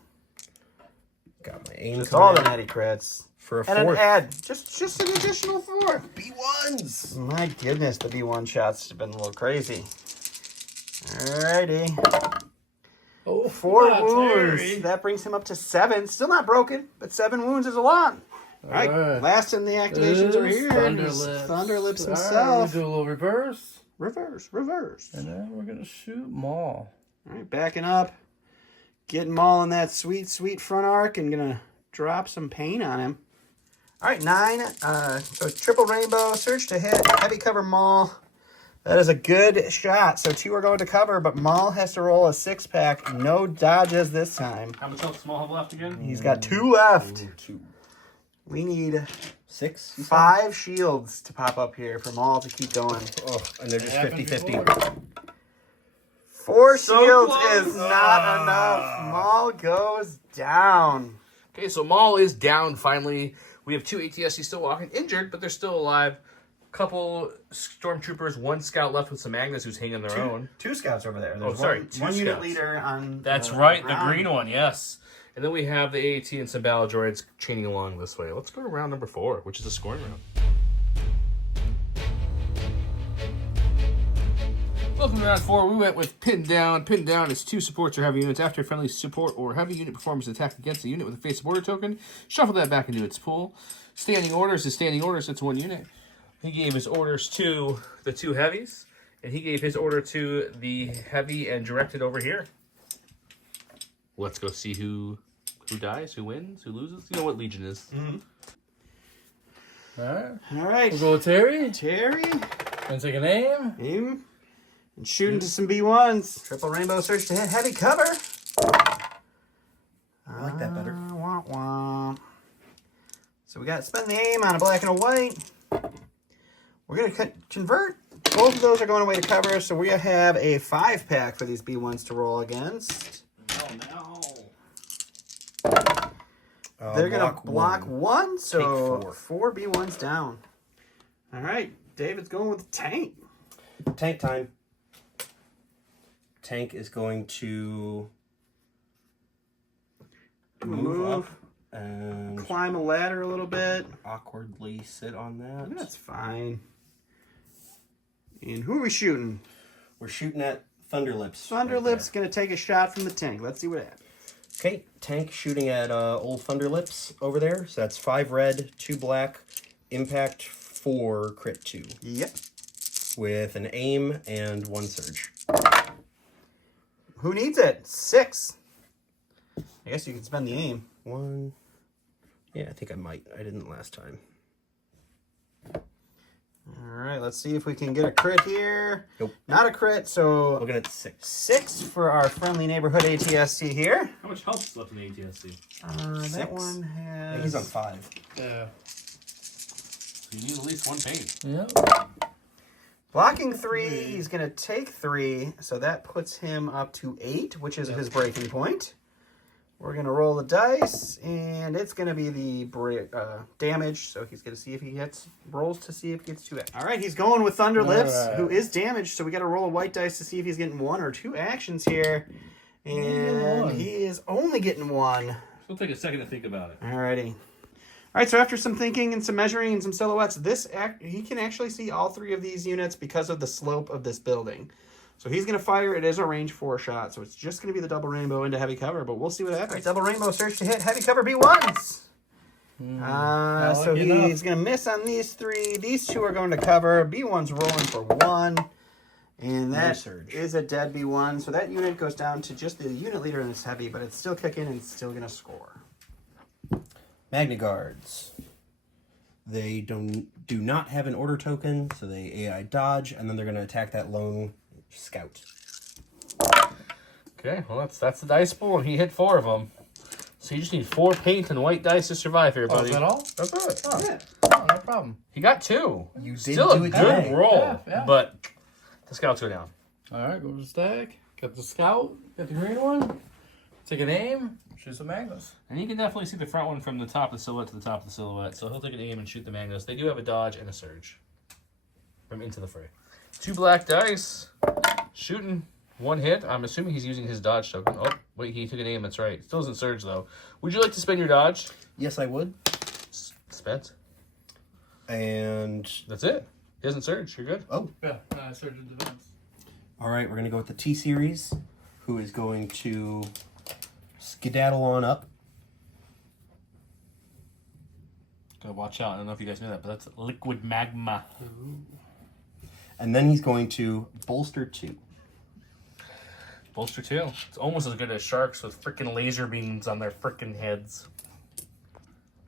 Got my aim Just coming all the out natty crits. for a And an 4th. add. Just an additional 4. B1s! My goodness, the B1 shots have been a little crazy. Alrighty. Oh, 4 yeah, wounds. Terry. That brings him up to 7. Still not broken, but 7 wounds is a lot. Alright, Alright. last in the activations over here. Thunderlips. Thunderlips All right, himself. we do a little reverse. Reverse. And then we're going to shoot Maul. Alright, backing up. Getting Maul in that sweet, sweet front arc and gonna drop some pain on him. Alright, 9. So triple rainbow, surge to hit, heavy cover Maul. That is a good shot. So 2 are going to cover, but Maul has to roll a 6-pack. No dodges this time. How much health Small have left again? He's got 2 left. Ooh, 2. We need 6? you said? 5 shields to pop up here for Maul to keep going. Oh, and they're just Happened 50-50. before. 4 So shields close. is not enough. Maul goes down. Okay, so Maul is down finally. We have 2 ATSC still walking, injured, but they're still alive. Couple stormtroopers, 1 scout left with some Magnus who's hanging their own. 2 scouts over there. Oh, sorry, 2 One unit scouts. leader on. That's the right, the ground. green one, yes. And then we have the AAT and some battle droids chaining along this way. Let's go to round number 4, which is a scoring round. Welcome to round 4. We went with pin down. Pin down is 2 supports or heavy units. After a friendly support or heavy unit performs an attack against a unit with a face of order token, shuffle that back into its pool. Standing orders is standing orders. It's 1 unit. He gave his orders to the 2 heavies, and he gave his order to the heavy and directed over here. Let's go see who dies, who wins, who loses. You know what Legion is. All right. All right. We'll go with Terry. Terry. And take an aim. Aim. And shoot into some B1s. Triple rainbow surge to hit. Heavy cover. I like that better. Wah, wah. So we got to spend the aim on a black and a white. We're going to convert. Both of those are going away to cover, so we have a 5-pack for these B1s to roll against. They're going to block 1, so Take 4 B1s down. All right, David's going with the tank. Tank time. Tank is going to Move. up and Climb a ladder a little bit. awkwardly sit on that. That's fine. And who are we shooting? We're shooting at Thunderlips. Thunderlips going to take a shot from the tank. Let's see what happens. Okay, Tank shooting at old Thunderlips over there. So that's 5 red, 2 black, impact 4, crit 2. Yep. With an aim and 1 surge. Who needs it? 6. I guess you can spend the aim. 1. Yeah, I think I might. I didn't last time. All right, let's see if we can get a crit here. Nope. Not a crit, so Looking at 6. 6 for our friendly neighborhood ATSC here. How much health is left in the ATSC? That 6. one has... Yeah, he's on 5. Yeah. You need at least 1 paint. Yep. Blocking 3, he's going to take 3, so that puts him up to 8, which is his breaking point. We're going to roll the dice, and it's going to be the damage, so he's going to see if he rolls to see if he gets 2 actions. All right, he's going with Thunderlips, who is damaged, so we got to roll a white dice to see if he's getting 1 or 2 actions here. And he is only getting 1. It'll take a second to think about it. Alrighty. All right, so after some thinking and some measuring and some silhouettes, he can actually see all 3 of these units because of the slope of this building. So he's going to fire. It is a range 4 shot, so it's just going to be the double rainbow into heavy cover, but we'll see what happens. All right, double rainbow search to hit heavy cover B1s. So he's going to miss on these 3. These 2 are going to cover. B1's rolling for 1. And that is a dead B1. So that unit goes down to just the unit leader and it's heavy, but it's still kicking and it's still going to score. Magna Guards. They do not have an order token, so they AI dodge, and then they're going to attack that lone scout. Okay, well that's the dice pool, and he hit 4 of them. So you just need 4 paint and white dice to survive here, buddy. Is that all? That's it. Oh, yeah. Oh, no problem. He got 2. You did Still a do it good today. roll, Yeah. but the scouts go down. All right, go to the stack. Got the scout. Got the green one. Take an aim. Shoot some Magnus. And you can definitely see the front one from the top of the silhouette to the top of the silhouette. So he'll take an aim and shoot the Magnus. They do have a dodge and a surge from into the fray. 2 black dice. Shooting 1 hit. I'm assuming he's using his dodge token. Oh, wait, he took an aim. That's right. Still doesn't surge, though. Would you like to spend your dodge? Yes, I would. Spent. And That's it. He doesn't surge. You're good. oh, Yeah, Surgeon Defense. all right. We're gonna go with the T series, who is going to skedaddle on up. Gotta watch out. I don't know if you guys know that, but that's liquid magma. And then he's going to bolster 2. Bolster 2. It's almost as good as sharks with freaking laser beams on their freaking heads.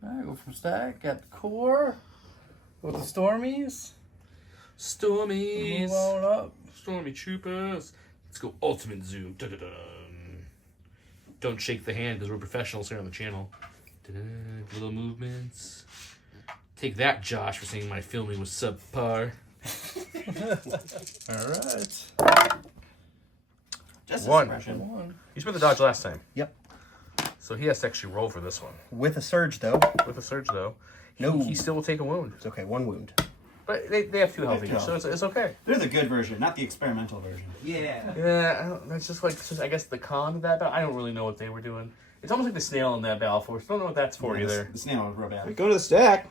All right, go from stack. Got the core. Go with the Stormies. Stormies. Move on up. Stormy troopers. Let's go ultimate zoom. Da-da-da. Don't shake the hand because we're professionals here on the channel. Da-da. Little movements. Take that, Josh, for saying my filming was subpar. All right. Just One. One. You spent the dodge last time. Yep. So he has to actually roll for this one. With a surge, though. With a surge, though, No. he still will take a wound. It's okay. 1 wound. But they have 2 health have each, 2 so it's okay. They're the good version, not the experimental version. Yeah. Yeah, that's just like, I guess, the con of that battle. I don't really know what they were doing. It's almost like the snail in that Battle Force. Don't know what that's for either. The snail was real bad. Go to the stack.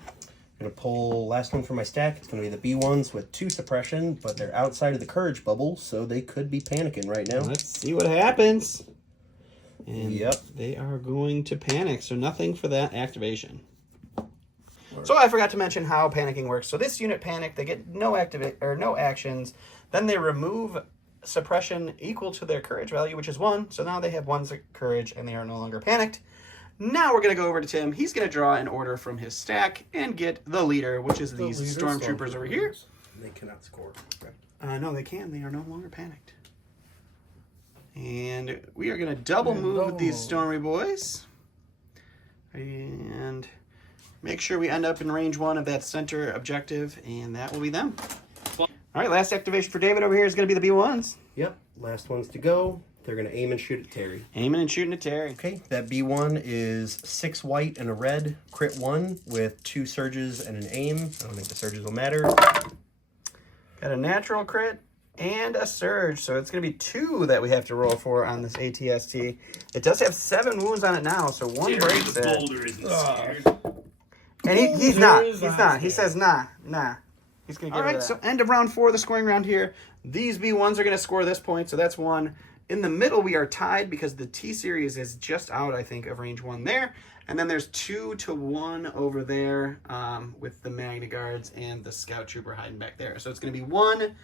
I'm going to pull last one from my stack. It's going to be the B1s with 2 suppression, but they're outside of the courage bubble, so they could be panicking right now. Let's see what happens. And Yep. they are going to panic, so nothing for that activation. So I forgot to mention how panicking works. So this unit panic, they get no actions. Then they remove suppression equal to their courage value, which is 1. So now they have 1 courage and they are no longer panicked. Now we're going to go over to Tim. He's going to draw an order from his stack and get the leader, which is these stormtroopers over here. They cannot score. No, they can. They are no longer panicked. And we are going to double move with these Stormy boys. And make sure we end up in range 1 of that center objective, and that will be them. All right, last activation for David over here is going to be the B1s. Yep. Last ones to go. They're going to aim and shoot at Terry. Aiming and shooting at Terry. Okay, that B1 is 6 white and a red, crit 1 with 2 surges and an aim. I don't think the surges will matter. Got a natural crit, and a surge. So it's going to be 2 that we have to roll for on this ATST. It does have 7 wounds on it now, so 1 breaks the it. boulder isn't scared. And he's not. He's not. He says nah. He's going to get it. All right, so end of round 4, the scoring round here. These B1s are going to score this point, so that's 1. In the middle, we are tied because the T-Series is just out, I think, of range 1 there. And then there's 2-1 over there with the Magna Guards and the Scout Trooper hiding back there. So it's going to be 1,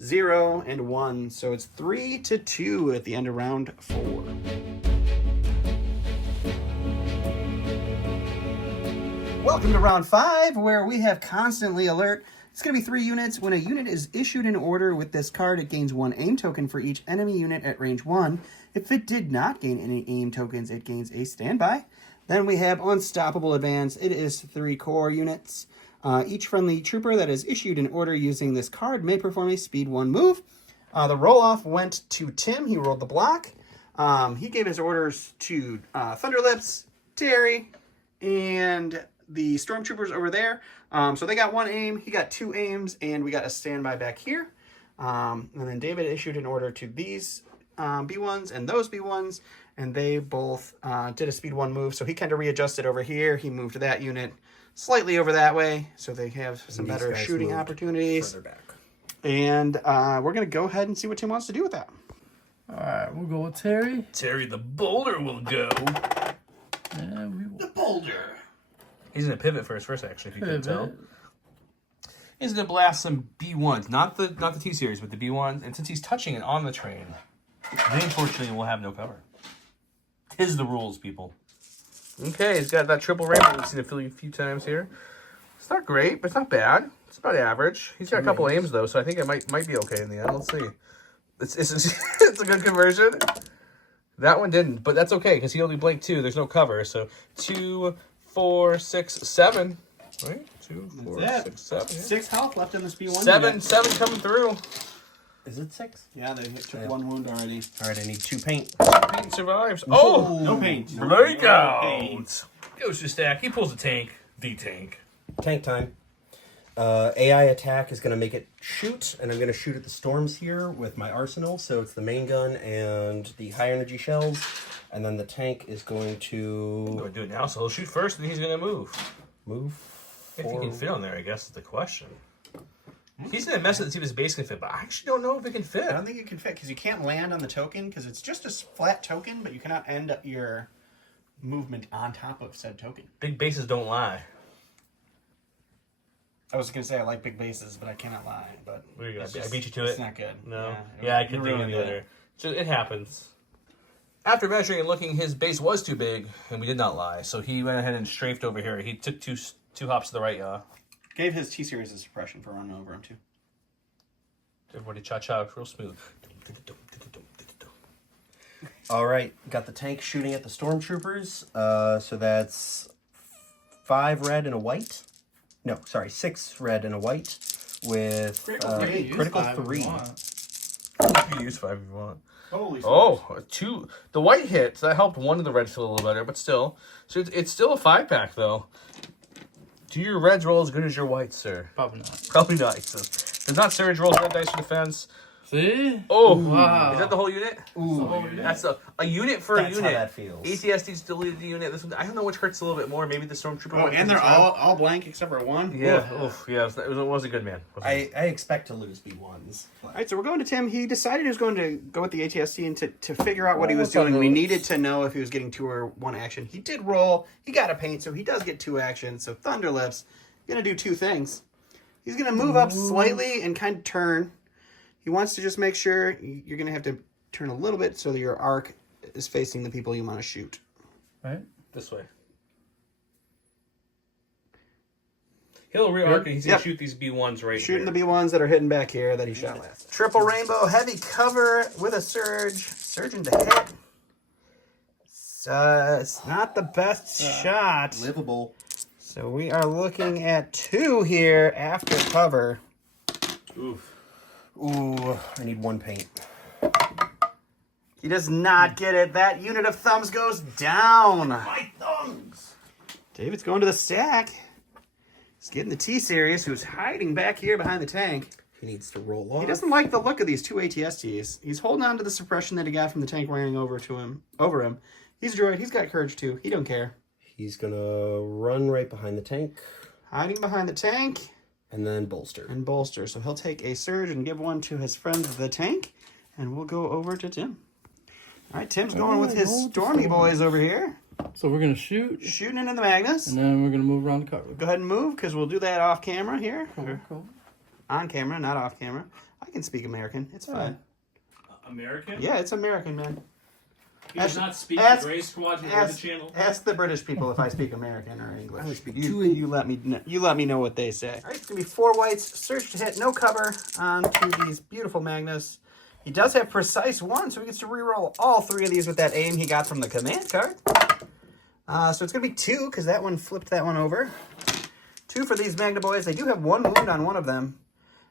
0, and 1. So it's 3-2 at the end of round 4. Welcome to round 5, where we have Constantly Alert. It's going to be 3 units. When a unit is issued an order with this card, it gains 1 aim token for each enemy unit at range 1. If it did not gain any aim tokens, it gains a standby. Then we have Unstoppable Advance. It is 3 core units. Each friendly trooper that is issued an order using this card may perform a speed 1 move. The roll-off went to Tim. He rolled the block. He gave his orders to Thunderlips, Terry, and the Stormtroopers over there. So they got 1 aim. He got 2 aims, and we got a standby back here. And then David issued an order to these B1s and those B1s, and they both did a speed 1 move. So he kind of readjusted over here. He moved that unit slightly over that way, so they have some better shooting opportunities. Further back. And we're going to go ahead and see what Tim wants to do with that. All right, we'll go with Terry. Terry the boulder will go. And we will The boulder. He's going to pivot first, actually, if you can tell. He's going to blast some B1s. Not the T-Series, but the B1s. And since he's touching it on the train, they unfortunately will have no cover. 'Tis the rules, people. Okay, he's got that triple rainbow we've seen it a few times here. It's not great, but it's not bad. It's about average. He's got a couple aims, though, so I think it might be okay in the end. Let's see. It's a good conversion. That one didn't, but that's okay, because he only blinked 2. There's no cover, so 2, 4, 6, 7. Right? 2, 4, 6, 7. Yeah. 6 health left in this B1. 7 coming through. Is it 6? Yeah, they took 1 wound already. All right, I need 2 paint. Paint survives. Oh! No paint. Breakout! Goes to stack. He pulls a tank. The tank. Tank time. AI attack is going to make it shoot, and I'm going to shoot at the storms here with my arsenal. So it's the main gun and the high energy shells, and then the tank is going to I'm going to do it now, so he'll shoot first, and he's going to move. move. If he can fit on there, I guess is the question. He's going to mess with it and see if his base can fit, but I actually don't know if it can fit. I don't think it can fit because you can't land on the token because it's just a flat token, but you cannot end up your movement on top of said token. Big bases don't lie. I was going to say I like big bases, but I cannot lie. But What do you got? it's just- I beat you to It's it? not good. No. Yeah, I you could think of ruined the it. other. So it happens. After measuring and looking, his base was too big, and we did not lie. So he went ahead and strafed over here. He took two hops to the right, y'all. Gave his T-Series a suppression for running over him, too. Everybody cha-cha, real smooth. All right, got the tank shooting at the stormtroopers. So that's 5 red and a white. No, sorry, 6 red and a white with critical 3. You can use 5 if you want. Holy Oh, 2. The white hit, so that helped one of the reds feel a little better, but still. So it's still a 5-pack, though. Do your reds roll as good as your whites, sir? Probably not. Probably not. He says. Does not surge roll red dice for defense. See? Oh, Wow. Is that the whole unit? Ooh, That's a unit for that's a how unit. that feels. ATSD's deleted the unit. This one, I don't know which hurts a little bit more. Maybe the Stormtrooper Oh, one. and they're all blank except for 1? Yeah, yeah. It was a good man. I expect to lose B1s. All right, so we're going to Tim. He decided he was going to go with the ATST and to figure out what he was what's on doing. We those? needed to know if he was getting 2 or 1 action. He did roll. He got a paint, so he does get 2 actions. So Thunderlips going to do 2 things. He's going to move up slightly and kind of turn. He wants to just make sure you're going to have to turn a little bit so that your arc is facing the people you want to shoot. Right? This way. He'll re-arc and he's going to shoot these B1s right Shooting here. the B1s that are hidden back here that he shot last. Triple rainbow, heavy cover with a surge. Surging to hit. It's not the best shot. Livable. So we are looking at 2 here after cover. Oof. Ooh, I need 1 paint. He does not get it. That unit of thumbs goes down. My thumbs. David's going to the stack. He's getting the T-Series, who's hiding back here behind the tank. He needs to roll off. He doesn't like the look of these two ATSTs. He's holding on to the suppression that he got from the tank running over him. He's a droid. He's got courage too. He don't care. He's gonna run right behind the tank. Hiding behind the tank. And then bolster. So he'll take a surge and give one to his friend the tank. And we'll go over to Tim. All right, Tim's going with his Stormy boys over here. So we're going to shoot. Shooting into the Magnus. And then we're going to move around the cover. Go ahead and move, because we'll do that off camera here. Cool. On camera, not off camera. I can speak American. It's fine. American? Yeah, it's American, man. He does not speak ask- the Gray Squadron or the channel. Ask the British people if I speak American or English. I only speak you let me know what they say. All right, it's gonna be 4 whites, search to hit, no cover onto these beautiful Magnus. He does have precise 1, so he gets to reroll all 3 of these with that aim he got from the command card. So it's gonna be 2 because that one flipped that one over. 2 for these Magna boys. They do have 1 wound on one of them.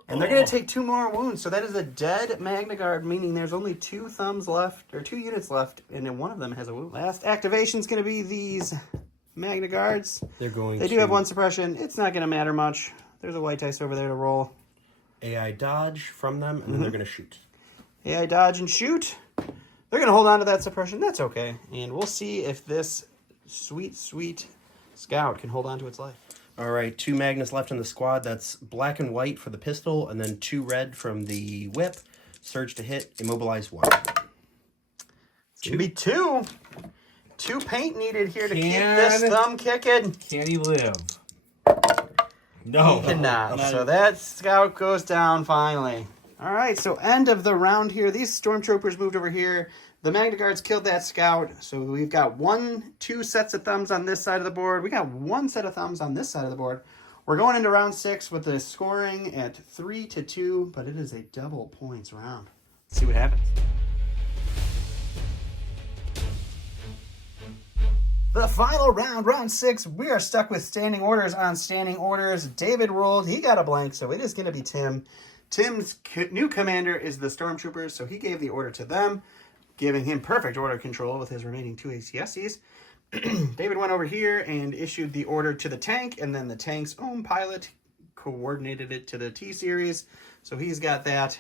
And they're going to take 2 more wounds, so that is a dead Magna Guard, meaning there's only 2 thumbs left, or 2 units left, and then one of them has a wound. Last activation is going to be these Magna Guards. They do have 1 suppression. It's not going to matter much. There's a white dice over there to roll. AI dodge from them, and then they're going to shoot. AI dodge and shoot. They're going to hold on to that suppression. That's okay. And we'll see if this sweet, sweet scout can hold on to its life. All right, 2 Magnus left in the squad. That's black and white for the pistol, and then 2 red from the whip. Surge to hit, immobilize 1. It's going to be 2. 2 paint needed here to keep this thumb kicking. Can he live? No. He cannot. So that scout goes down finally. All right, so end of the round here. These stormtroopers moved over here. The Magna Guards killed that scout. So we've got 2 sets of thumbs on this side of the board. We got 1 set of thumbs on this side of the board. We're going into round 6 with the scoring at 3-2, but it is a double points round. Let's see what happens. The final round, round 6, we are stuck with standing orders on standing orders. David rolled. He got a blank, so it is going to be Tim. Tim's new commander is the Stormtroopers, so he gave the order to them, giving him perfect order control with his remaining 2 ACSCs. David went over here and issued the order to the tank, and then the tank's own pilot coordinated it to the T-Series. So he's got that.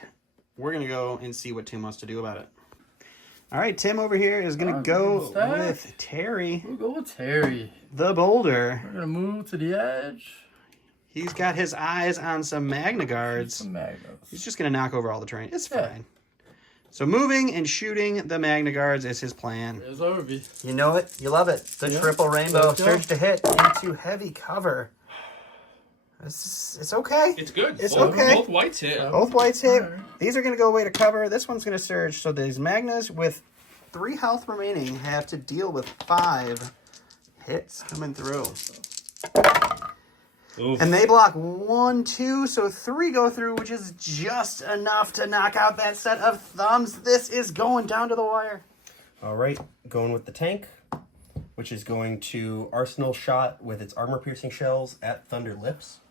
We're going to go and see what Tim wants to do about it. All right, Tim over here is going to go with Terry. We'll go with Terry. The Boulder. We're going to move to the edge. He's got his eyes on some Magna Guards. Some Magnus. He's just going to knock over all the terrain. It's Yeah. fine. So moving and shooting the Magna Guards is his plan. There's Overby. You know it. You love it. The triple rainbow. Let's go. Surge to hit into heavy cover. It's okay. It's good. It's both, okay. Both whites hit. Both whites hit. All right. These are going to go away to cover. This one's going to surge. So these Magnas with 3 health remaining have to deal with 5 hits coming through. Oof. And they block 1, 2, so 3 go through, which is just enough to knock out that set of thumbs. This is going down to the wire. All right, going with the tank, which is going to Arsenal shot with its armor-piercing shells at Thunder Lips.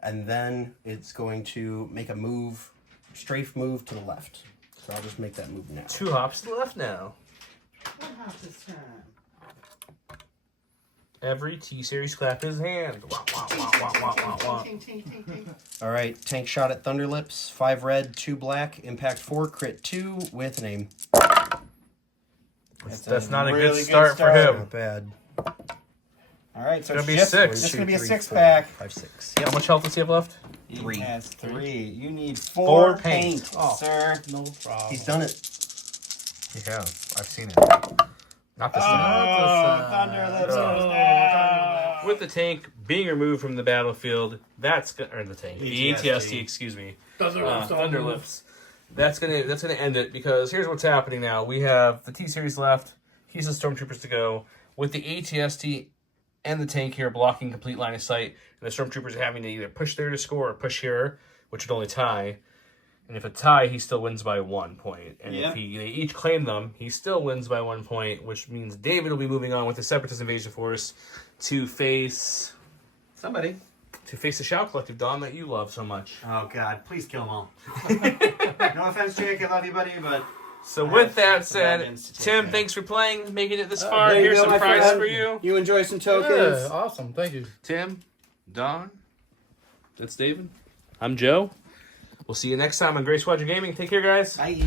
And then it's going to make a move, strafe move to the left. So I'll just make that move now. 2 hops to the left now. What half this time? Every T-Series clap his hand. Wah, wah, wah, wah, wah, wah, wah. All right, tank shot at Thunder Lips, 5 red, 2 black, impact 4, crit 2 with an aim. That's not a really good start for start. him. Not bad. All right, so It's gonna be just- 6. This is going to be a 3, 6-pack. 5, 6. How much health does he have left? He 3. has 3. You need 4 4 paint. paint, Oh. sir. No problem. He's done it. He has. I've seen it. Not this time. Thunder Lips Oh. goes down. With the tank being removed from the battlefield, that's or the tank, the ATST, excuse me, Thunder Lips. That's gonna end it because here's what's happening now. We have the T-Series left. He's the Stormtroopers to go with the ATST and the tank here blocking complete line of sight, and the Stormtroopers are having to either push there to score or push here, which would only tie. And if a tie, he still wins by 1 point. And if they each claim them, he still wins by 1 point, which means David will be moving on with the Separatist Invasion Force to face Somebody. the Shout Collective, Don, that you love so much. Oh, God. Please kill them all. No offense, Jake. I love you, buddy, but... So I with have that some said, evidence to take Tim, care. thanks for playing, making it this far. There you Here's go, some my prize friend. for you. You enjoy some tokens. Yeah, awesome. Thank you. Tim, Don, that's David. I'm Joe. We'll see you next time on Gray Squadron Gaming. Take care, guys. Bye.